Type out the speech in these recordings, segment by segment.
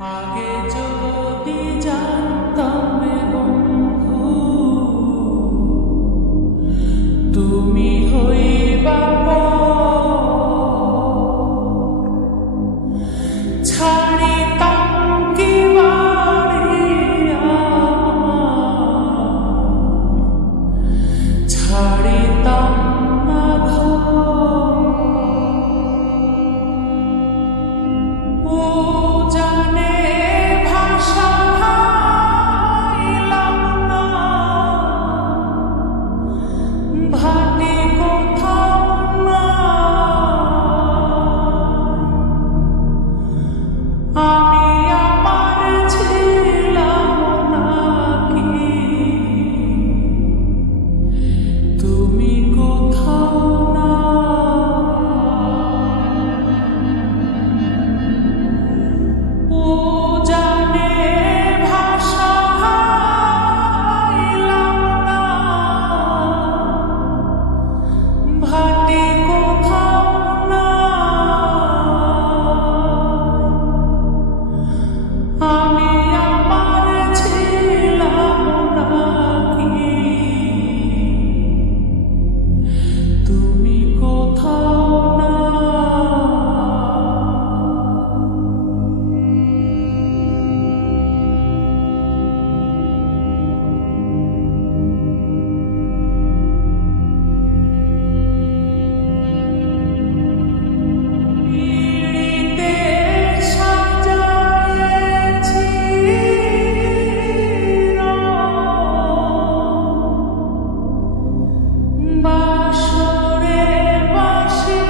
আগে যদি জানতাম রে বন্ধু, তুমি হইবা ছাড়িতাম কি বাড়িয়া, ছাড়িতাম না ঘর। ও জানে ভাষা হারাইলাম না, ভাটি কোথাও না। আমি আমার ছিলাম নাকি, তুমি কোথাও না। ও জানে ভাষা হারাইলাম না, ভাটি কোথাও না। আমি আমার ছিলাম নাকি, তুমি কোথাও না। পিড়িতে সাজায়েছি বাঁশরে বাঁশি,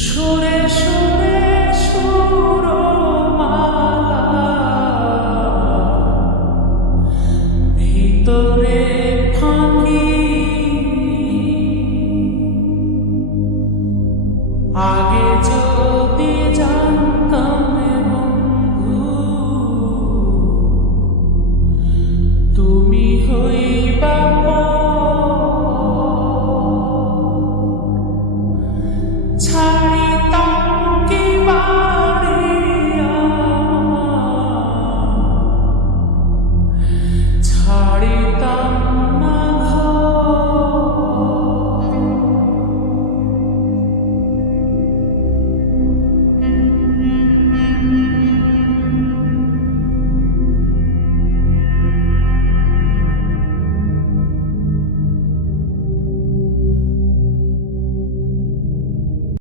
সুরে সুরে সুরমালা, ভিতরে ফাঁকি। আগে যদি জানতাম রে বন্ধু, তুমি হইবা ছাড়।